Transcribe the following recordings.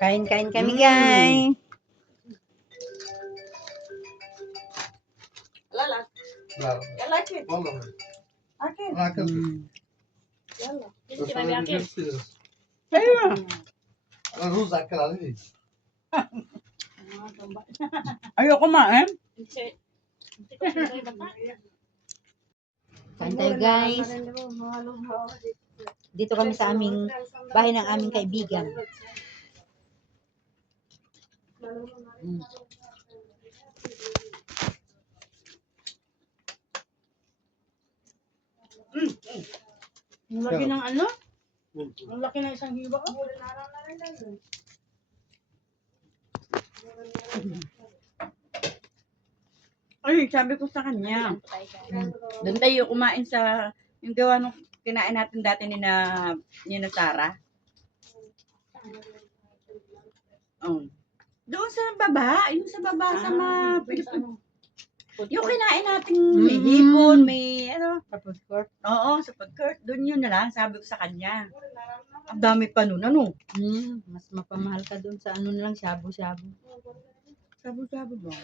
Kain-kain kami, guys. يلا يلا اكل والله اكل انا اكلت يلا بس انت ما انا بياكل نفسي Ayun. انا رز اكل عليه Ayoko kumain. انت كنت زي بطاطا Kain tayo, guys. Dito kami sa aming bahay ng aming kaibigan. Ang laki ng ano? Ang laki ng isang hiwa ko. Ay, sabi ko sa kanya, doon tayo kumain sa, yung gawa nung kinain natin dati ni na Sarah. Oh. Doon sa baba, yung sa baba sa mga Pilipino. Yung kinain natin may hipon, may ano. Sa food court. Oo, sa food court. Doon yun na lang, sabi ko sa kanya. Ang dami pa nun, ano? Mas mapamahal ka dun sa ano na lang, shabu-shabu. Sabi ba?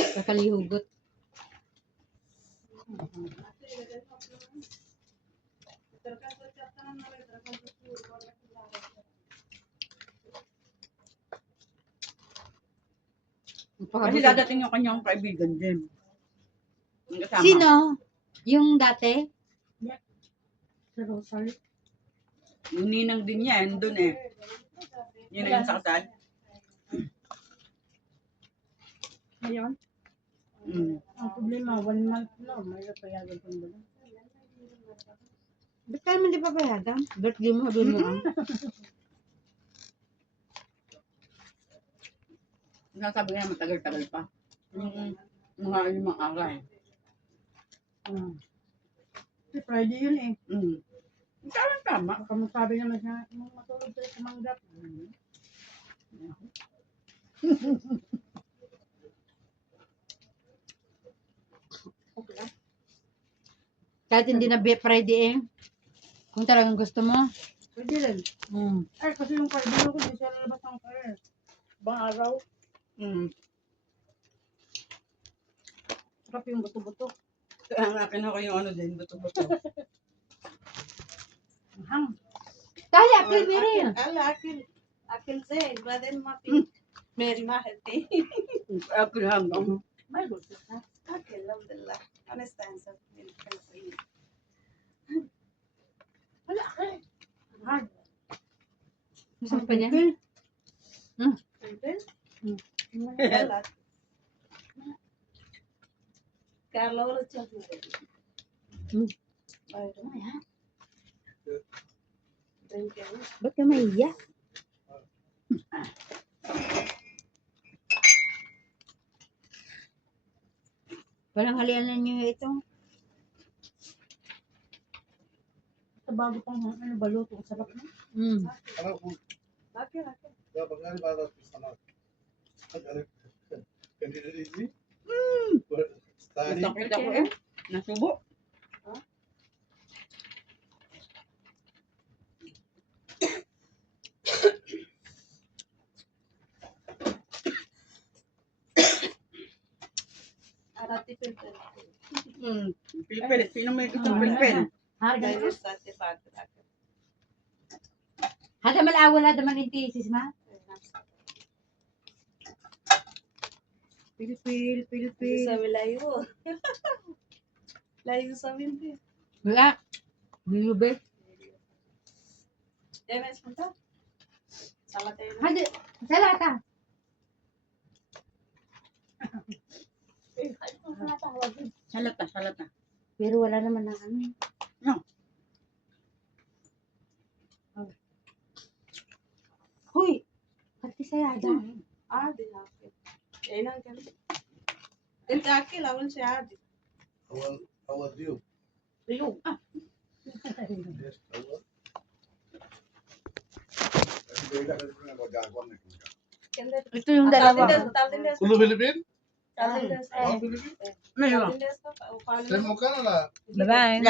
Kakalihugot. Kasi dadating yung kanyang kaibigan din. Yung kasama. Sino? Yung dati? Sa Rosalie. Yung ninang din yan, doon eh. Yun na yung sa kasal. Ngayon, ang problema, 1 month na, may payagan kong dala. Ba't ka naman di pa payagan? Birthday mo, doon mo ang. Nasabi nga matagal-tagal pa. Mga 5 araw eh. Si Friday yun eh. Tama. Baka masabi naman siya, matulog tayo sa manggap. Kahit hindi na Friday eh. Kung talagang gusto mo. Pwede rin. Ay, kasi yung Friday ko, hindi siya lalabas ng career. Ibang araw, sarap yung buto-buto. Kaya nga kinuha ko yung ano din, buto-buto. Hang. Kaya, akil meron. Allah akil. Akil se, baden ma pi. Meri ma hati. Apple hanggang. May gusto ka. Akil, alhamdulillah. Honest answer. Wala akil. Hard. Gusto pa niya? Simple? Wala. Carlo wala siya. Ay, ito na yan. Drink yan. Ba't ka maiya? Walang halianan niyo ito. Sa bago pang ano, baluto. Ang sarap na. انا اقول Akil, akil. يا بغالي بعد الصلاه كان يجي Takot ako eh. Nasubo. Arati filter. Pilipil. Sino may gusto pilipil? Harga na. Guys, arati filter. Hada malawal hada manintisis ma. Pilipil, pilipil. Sa layo. Layo sa winti. Wala. Nilube. Yan, punta. Sama tayo na. Hada. Salata. Salata. Pero wala naman ng ano. No. Hoy. Pati sayada. عادي عادي. اينا كان انت اكل اول شيء عادي. اول ضيوف ضيوف ليش اول Ito yung dalawa. كله فلبين؟ Talin اه فلبين؟ Mayroon. سلم مكان ولا؟ Bye-bye.